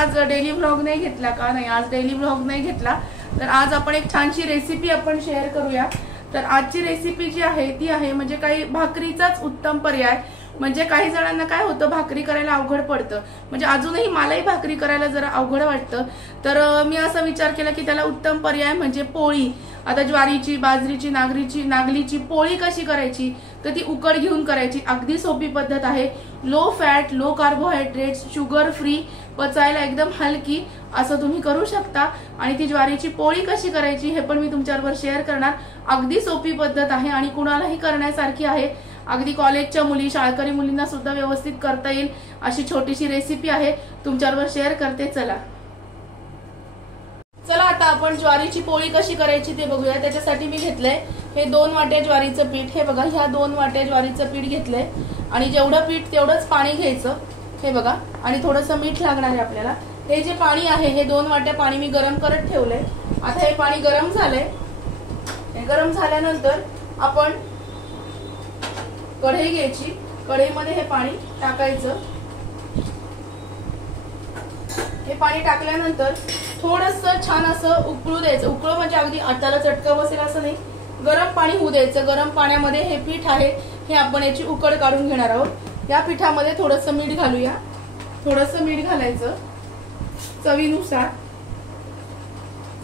आज daily vlog नाही घेतला का? नाही, आज डेली व्लॉग नाही घेतला. तर आज आपण एक छानशी रेसिपी आपण शेअर करूया. तर आजची रेसिपी जी आहे ती आहे म्हणजे काही भाकरीचाच उत्तम पर्याय. म्हणजे काही जणांना काय होतं, भाकरी करायला अवघड पडतं. म्हणजे अजूनही मलाही भाकरी करायला जरा अवघड वाटतं. तर मी असा विचार केला की त्याला उत्तम पर्याय म्हणजे पोळी. आता ज्वारीची, बाजरीची, नागलीची पोळी कशी करायची, तर ती उकड घेऊन करायची. अगदी सोपी पद्धत आहे. Low fat, low carbohydrates, sugar free, पचायला एकदम हलकी असं तुम्ही करू शकता. आणि ती ज्वारीची पोळी कशी करायची हे पण मी तुमच्याबरोबर शेअर करणार. अगदी सोपी पद्धत आहे आणि कुणालाही करण्यासारखी आहे. अगदी कॉलेजच्या मुली, शाळकरी मुलींना सुद्धा व्यवस्थित करता येईल अशी छोटीशी रेसिपी आहे, तुमच्याबरोबर शेअर करते. चला आता आपण ज्वारीची पोळी कशी करायची ते बघूया. त्याच्यासाठी मी घेतलंय हे 2 वाट्या ज्वारीचं पीठ. हे बघा, ह्या 2 वाट्या ज्वारीचं पीठ घेतलंय आणि जेवढं पीठ तेवढंच पाणी घ्यायचं. हे बघा, आणि थोडंसं मीठ लागणार आहे आपल्याला. हे जे पाणी आहे हे 2 वाट्या पाणी मी गरम करत ठेवलंय. आता हे पाणी गरम झालंय. हे गरम झाल्यानंतर आपण कढई घ्यायची. कढईमध्ये हे पाणी टाकायचं. हे पाणी टाकल्यानंतर थोडंसं छान असं उकळू द्यायचं. उकळू म्हणजे अगदी हाताला चटका बसेल असं नाही, गरम पाणी होऊ द्यायचं. गरम पाण्यामध्ये हे पीठ आहे हे आपण याची उकड काढून घेणार आहोत. या पिठामध्ये थोडंसं मीठ घालूया. थोडंसं मीठ घालायचं चवीनुसार.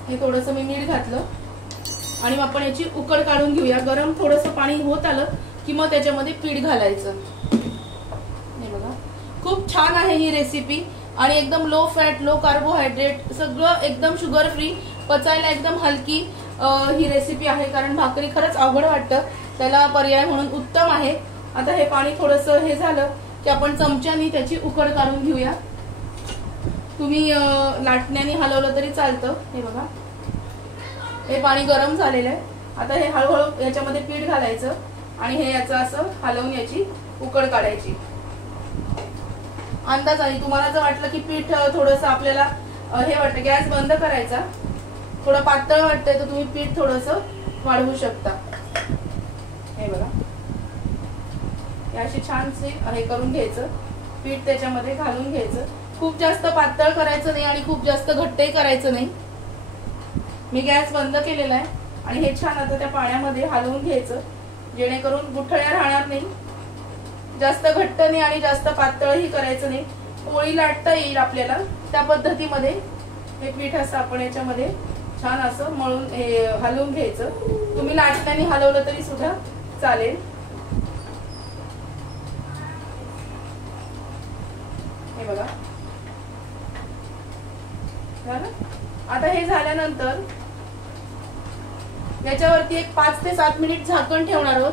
हे थोडंसं मी मीठ घातलं आणि आपण याची उकड काढून घेऊया. गरम थोडंसं पाणी होत आलं की मग त्याच्यामध्ये पीठ घालायचं. हे बघा, खूप छान आहे ही रेसिपी आणि एकदम लो फॅट, लो कार्बोहायड्रेट, सगळं एकदम शुगर फ्री, पचायला एकदम हलकी ही रेसिपी आहे. कारण भाकरी खरंच अवघड वाटतं, त्याला पर्याय म्हणून उत्तम आहे. आता हे पाणी थोडंसं हे झालं की आपण चमच्यानी त्याची उकड काढून घेऊया. तुम्ही लाटण्याने हलवलं तरी चालतं. हे बघा, हे पाणी गरम झालेलं आहे. आता हे हळूहळू याच्यामध्ये पीठ घालायचं आणि हे याचं असं हलवून याची उकड काढायची. अंदाज आहे, तुम्हाला जर वाटलं की पीठ थोडंसं आपल्याला हे वाटतं, गॅस बंद करायचा. थोडं पातळ वाटतंय तर तुम्ही पीठ थोडंसं वाढवू शकता. हे बघा, हे अशी छानसे हे करून घ्यायचं. पीठ त्याच्यामध्ये घालून घ्यायचं. खूप जास्त पातळ करायचं नाही आणि खूप जास्त घट्टही करायचं नाही. मी गॅस बंद केलेला आहे आणि हे छान आता त्या पाण्यामध्ये हलवून घ्यायचं, जेणेकरून गुठळ्या राहणार नाही. जास्त घट्ट नाही आणि जास्त पातळही करायचं नाही. पोळी लाटता येईल आपल्याला त्या पद्धतीमध्ये हे पीठ असं आपण याच्यामध्ये छान असं मळून हे हलवून घ्यायचं. तुम्ही लाटण्याने हलवलं तरी सुद्धा चालेल. हे बघा, झालं. आता हे झाल्यानंतर याच्यावरती एक 5 ते 7 मिनिट झाकण ठेवणार आहोत.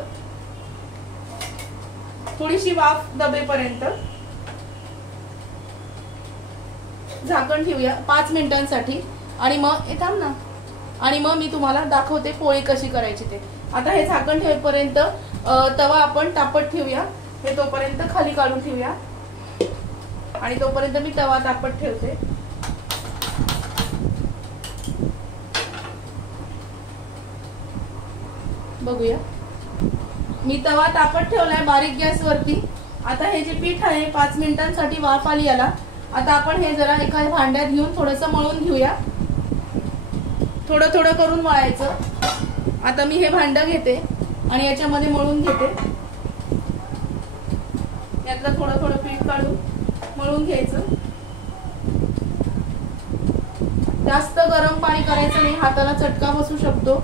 थोडीशी वाफ दबेपर्यंत झाकण ठेवूया 5 मिनिटांसाठी. आणि मग थांब ना, आणि मग मी तुम्हाला दाखवते पोळी कशी करायची ते. आता हे झाकण ठेवेपर्यंत तवा आपण तापत ठेवूया. हे तोपर्यंत खाली काढून ठेवूया आणि तोपर्यंत मी तवा तापत ठेवते. बघूया, मी तवा तापत ठेवलाय बारीक गॅसवरती. आता हे जे पीठ आहे 5 मिनिटांसाठी वाफ आली याला. आता आपण हे जरा एका भांड्यात घेऊन थोडंसं मळून घेऊया. थोडं थोडं करून मळायचं. आता मी हे भांडं घेते आणि याच्यामध्ये मळून घेते. यातलं थोडं थोडं पीठ काढून मळून घ्यायचं. जास्त गरम पाणी करायचं नाही, हाताला चटका बसू शकतो.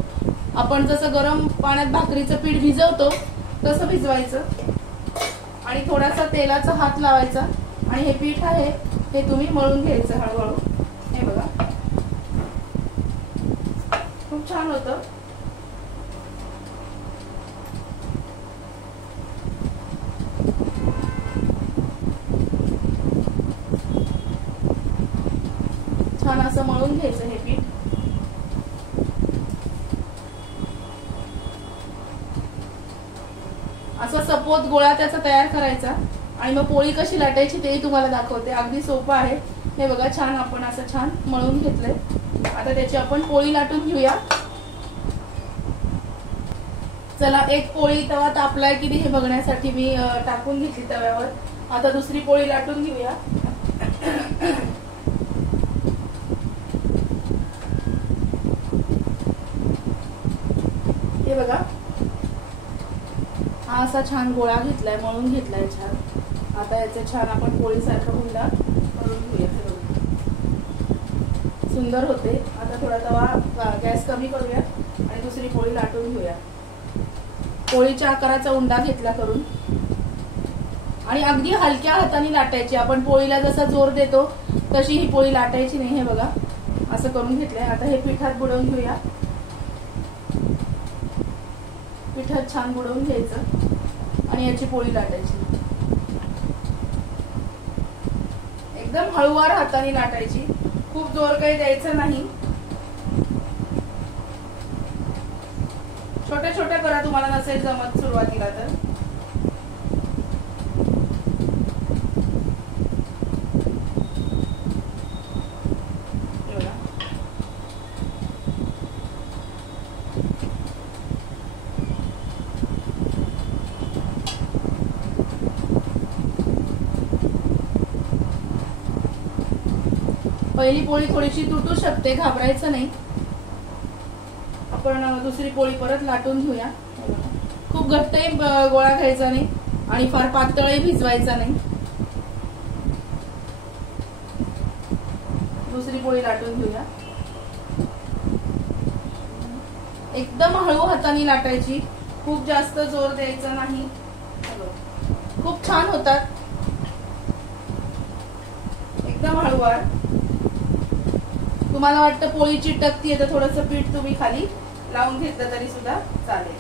आपण जसं गरम पाण्यात भाकरीचं पीठ भिजवतो तसं भिजवायचं आणि थोडासा तेलाचा हात लावायचा आणि हे पीठ आहे हे तुम्ही मळून घ्यायचं हळूहळू. हे बघा, खूप छान होतं. छान असं मळून घ्यायचं हे पीठ. असं सपोत गोळा त्याचा तयार करायचा आणि मग पोळी कशी लाटायची तेही तुम्हाला दाखवते. अगदी सोपं आहे. हे बघा, छान आपण असं छान मळून घेतलंय. आता त्याची आपण पोळी लाटून घेऊया. चला, एक पोळी तवा तापलाय की हे बघण्यासाठी मी टाकून घेतली तव्यावर. आता दुसरी पोळी लाटून घेऊया. हा असा छान गोळा घेतलाय, मळून घेतलाय छान. आता याचे छान आपण पोळीसारखा हुंडा करून घेऊया. सुंदर होते. आता थोडा तवा गॅस कमी करूया आणि दुसरी पोळी लाटून घेऊया. पोळीच्या आकाराचा उंडा घेतला करून आणि अगदी हलक्या हाताने लाटायची. आपण पोळीला जसा जोर देतो तशी ही पोळी लाटायची नाही. हे बघा असं करून घेतलंय. आता हे पिठात बुडवून घेऊया. पिठात छान बुडवून घ्यायचं आणि याची पोळी लाटायची. एकदम हळूवार हाताने लाटायची, खूप जोर काही द्यायचं नाही. छोट्या छोट्या करा, तुम्हाला नसेल जमत सुरुवातीला तर. पहिली पोळी थोडीशी तुटू शकते, घाबरायचं नाही. आपण दुसरी पोळी परत लाटून घेऊया. खूप घट्टही गोळा घ्यायचा नाही आणि फार पातळही भिजवायचा नाही. दुसरी पोळी लाटून घेऊया. एकदम हळू हाताने लाटायची, खूप जास्त जोर द्यायचा नाही. खूप छान होतात, एकदम हळूवार. तुम्हाला वाटतं पोळी चिटकतीये तर थोडंसं पीठ तुम्ही खाली लावून घेतलं तरी सुद्धा चालेल.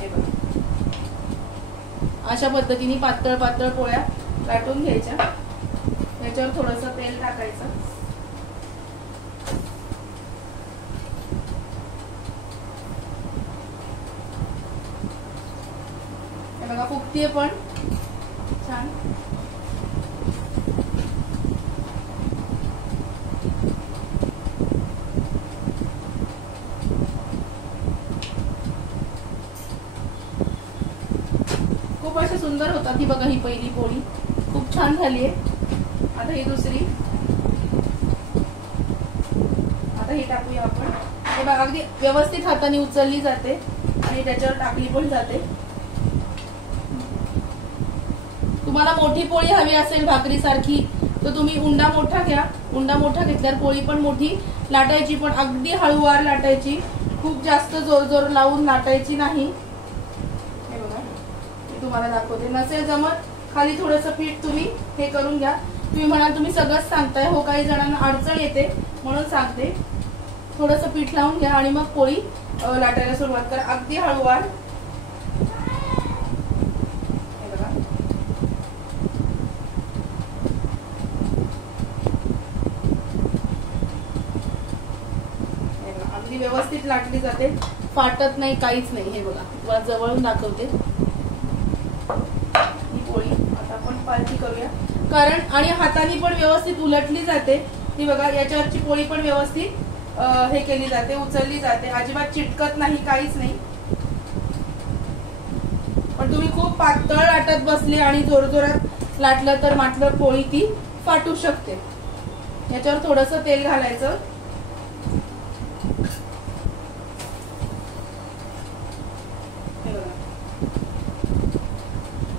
हे बघा अशा पद्धतीने पातळ पातळ पोळ्या लाटून घ्यायच्या. याच्यावर थोडंसं तेल टाकायचं. हे बघा फुगतीये पण छान. खूप अशा सुंदर होतात. ही बघा ही पहिली पोळी खूप छान झाली आहे. आता ही दुसरी, आता ही टाकूया आपण. हे बघा अगदी व्यवस्थित हाताने उचलली जाते आणि त्याच्यावर टाकली पण जाते. तुम्हाला मोठी पोळी हवी असेल भाकरी सारखी तर तुम्ही उंडा मोठा घ्या. उंडा मोठा घेतल्यावर पोळी पण मोठी लाटायची, पण अगदी हळूवार लाटायची, खूप जास्त जोर जोर लावून लाटायची नाही. हे बघा मी तुम्हाला दाखवते. नसेल जमत खाली थोडंसं पीठ तुम्ही हे करून घ्या. तुम्ही म्हणाल तुम्ही सगळंच सांगताय, हो काही जणांना अडचण येते म्हणून सांगते. थोडंसं पीठ लावून घ्या आणि मग पोळी लाटायला सुरुवात करा, अगदी हळूवार. अगदी व्यवस्थित लाटली जाते, फाटत नाही, काहीच नाही. हे बघा तुम्हाला जवळून दाखवते ही पोळी. आता आपण पालथी करूया कारण आणि हाताने पण व्यवस्थित उलटली जाते. ही बघा याच्यावरची पोळी पण व्यवस्थित हे केली जाते, उचलली जाते, अजिबात चिटकत नाही, काहीच नाही. पण तुम्ही खूप पातळ लाटत बसले आणि जोरजोरात लाटलं तर मात्र पोळी ती फाटू शकते. याच्यावर थोडंसं तेल घालायचं.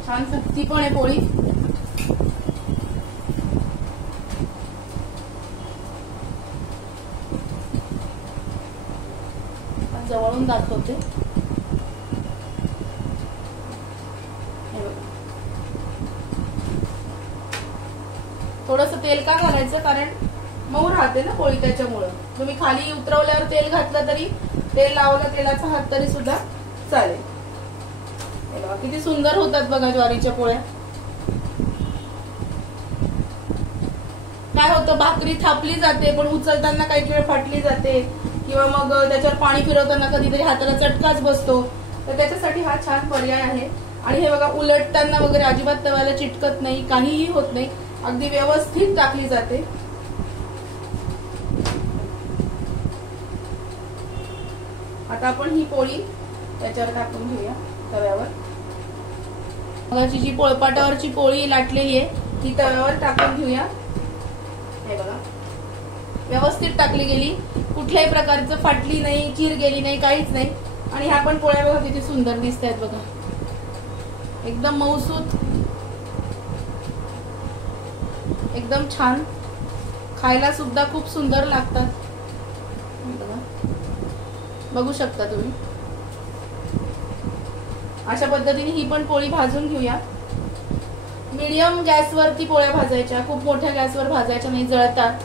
छान फुगती पण आहे पोळी. जवळून दाखवते. थोडंसं तेल का घालायचं कारण मऊ राहते ना पोळी, त्याच्यामुळं. तुम्ही खाली उतरवल्यावर तेल घातलं तरी, तेल लावलं तेलाचा हात तरी सुद्धा चालेल. किती सुंदर होतात बघा ज्वारीच्या पोळ्या. काय होतं भाकरी थापली जाते पण उचलताना काही वेळ फाटली जाते किंवा मग त्याच्यावर पाणी फिरवताना कधीतरी हाताला चटकाच बसतो. तर त्याच्यासाठी हा छान पर्याय आहे. आणि हे बघा उलटताना वगैरे अजिबात तव्याला चिटकत नाही, काहीही होत नाही, अगदी व्यवस्थित टाकली जाते. आता आपण ही पोळी त्याच्यावर टाकून घेऊया तव्यावर. मगाची जी पोळपाटावरची पोळी लाटलेली आहे ती तव्यावर टाकून घेऊया. हे बघा व्यवस्थित टाकली गेली, कुठल्याही प्रकारचं फाटली नाही, चीर गेली नाही, काहीच नाही. आणि ह्या पण पोळ्या बघा किती सुंदर दिसत आहेत बघा, एकदम मऊसूत, एकदम छान, खायला सुद्धा खूप सुंदर लागतात बघा, बघू शकता तुम्ही। अशा पद्धतीने ही पण पोळी भाजून घेऊया। मीडियम गॅसवरती पोळ्या भाजायच्या, खूप मोठ्या गॅसवर भाजायच्या नाही, जळतात।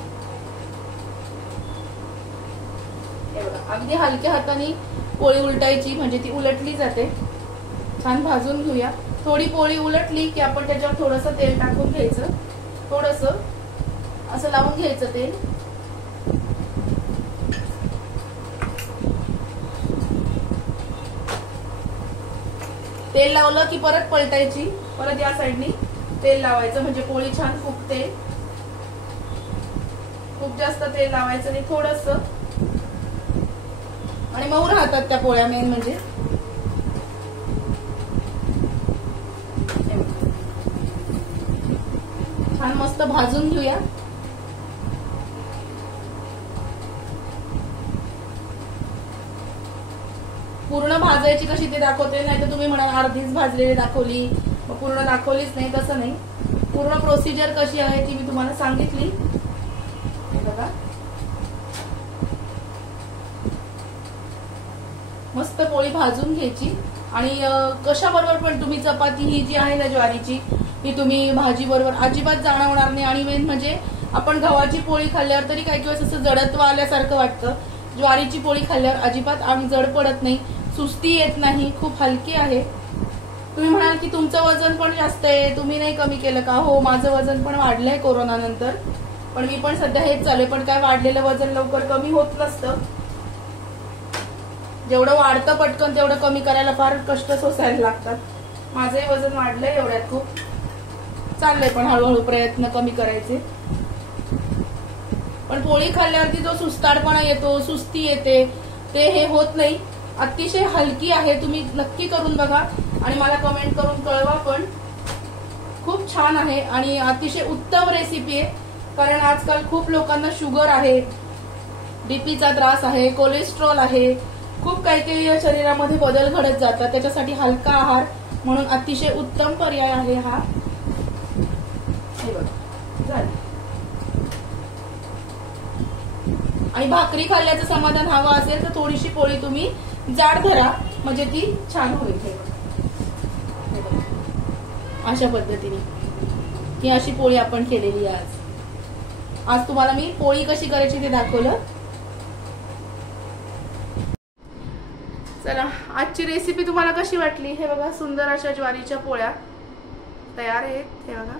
अगदी हलक्या हाताने पोळी उलटायची म्हणजे ती उलटली जाते। छान भाजून घेऊया। थोडी पोळी उलटली की आपण त्याच्यावर थोडंसं तेल टाकून घ्यायचं, थोडंसं असं लावून घ्यायचं तेल। तेल लावलं की परत पलटायची, परत या साईडनी तेल लावायचं म्हणजे पोळी छान फुगते। खूप जास्त तेल लावायचं नाही, थोडंसं, आणि मऊ राहतात त्या पोळ्या मेन म्हणजे। छान मस्त भाजून घेऊया। पूर्ण भाजायची कशी ते दाखवते, नाही तर तुम्ही म्हणाल अर्धीच भाजलेली दाखवली, पूर्ण दाखवलीच नाही, तसं नाही। पूर्ण प्रोसिजर कशी आहे ती मी तुम्हाला सांगितली बघा। मस्त पोळी भाजून घ्यायची आणि कशा बरोबर पण तुम्ही चपाती ही जी आहे ना ज्वारीची, ही तुम्ही भाजी बरोबर अजिबात जाणवणार नाही। आणि मेन म्हणजे आपण गव्हाची पोळी खाल्ल्यावर तरी काही दिवस असं जडत्व आल्यासारखं वाटतं, ज्वारीची पोळी खाल्ल्यावर अजिबात आम्ही जड पडत नाही, सुस्ती येत नाही, खूप हलकी आहे। तुम्ही म्हणाल की तुमचं वजन पण जास्त आहे, तुम्ही नाही कमी केलं का? हो, माझं वजन पण वाढलंय कोरोना नंतर, पण मी पण सध्या हेच चालू आहे, पण काय वाढलेलं वजन लवकर कमी होत नसतं। जेवढं वाढतं पटकन तेवढं कमी करायला फार कष्ट सोसायला लागतात। माझंही वजन वाढलंय एवढ्यात, खूप चाललंय पण हळूहळू प्रयत्न कमी करायचे। पण पोळी खाल्ल्यावरती जो सुस्ताडपणा येतो, सुस्ती येते, ते हे होत नाही। अतिशय हलकी आहे, तुम्ही नक्की करून बघा आणि मला कमेंट करून कळवा पण। खूप छान आहे आणि अतिशय उत्तम रेसिपी आहे, कारण आजकाल खूप लोकांना शुगर आहे, बीपीचा त्रास आहे, कोलेस्ट्रॉल आहे, खूप काही काही शरीरामध्ये बदल घडत जातात, त्याच्यासाठी हलका आहार म्हणून अतिशय उत्तम पर्याय आहे हा। हे बघा झालं। आणि भाकरी खाल्ल्याचं समाधान हवं असेल तर थोडीशी पोळी तुम्ही जाड धरा, म्हणजे ती छान होईल। अशा पद्धतीने ही अशी पोळी आपण केलेली आहे आज तुम्हाला मी पोळी कशी करायची ते दाखवलं। चला, आजची रेसिपी तुम्हाला कशी वाटली? हे बघा, सुंदर अशा ज्वारीच्या पोळ्या तयार आहेत, हे बघा,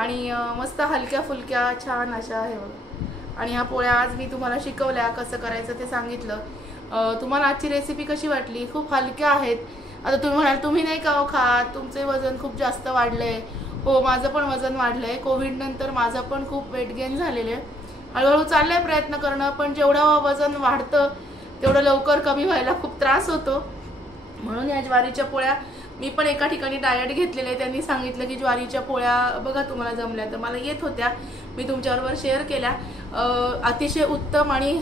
आणि मस्त हलक्या फुलक्या छान अशा, हे बघा। आणि ह्या पोळ्या आज मी तुम्हाला शिकवल्या, कसं करायचं ते सांगितलं। तुम्हाला आजची रेसिपी कशी वाटली? खूप हलक्या आहेत। आता तुम्ही म्हणाल तुम्ही नाही का खात, तुमचे वजन खूप जास्त वाढलंय। हो, माझं पण वजन वाढलंय, कोविड नंतर माझं पण खूप वेट गेन झालेलं आहे। हळूहळू चाललंय प्रयत्न करणं, पण जेवढं वजन वाढतं तेवढं लवकर कमी व्हायला खूप त्रास होतो। म्हणून या ज्वारीच्या पोळ्या मी पण एका ठिकाणी डाएट घेतलेले, त्यांनी सांगितलं की ज्वारीच्या पोळ्या बघा तुम्हाला जमल्या, तर मला येत होत्या, मी तुमच्याबरोबर शेअर केल्या। अतिशय उत्तम आणि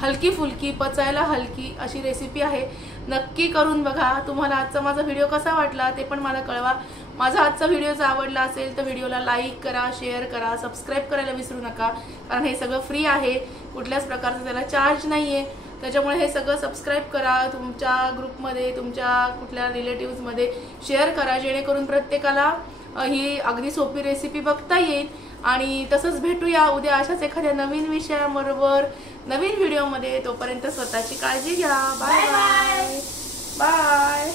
हलकी फुलकी, पचायला हलकी अशी रेसिपी आहे, नक्की करून बघा। तुम्हाला आजचा माझा व्हिडिओ कसा वाटला ते पण मला कळवा। माझा आजचा व्हिडिओ जर आवडला असेल तर व्हिडिओला लाईक करा, शेअर करा, सबस्क्राईब करायला विसरू नका, कारण हे सगळं फ्री आहे, कुठल्याच प्रकारचा त्याला चार्ज नाहीये। त्याच्यामुळे हे सगळं सबस्क्राईब करा, तुमच्या ग्रुपमध्ये, तुमच्या कुठल्या रिलेटिव्हजमध्ये शेअर करा, जेणेकरून प्रत्येकाला ही अगदी सोपी रेसिपी बघता येईल। आणि तसंच भेटूया उद्या अशाच एखाद्या नवीन विषयाबरोबर, नवीन व्हिडिओमध्ये। तोपर्यंत स्वतःची काळजी घ्या। Bye bye bye.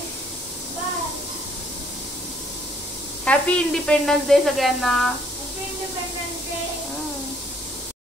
Happy independence day सगळ्यांना।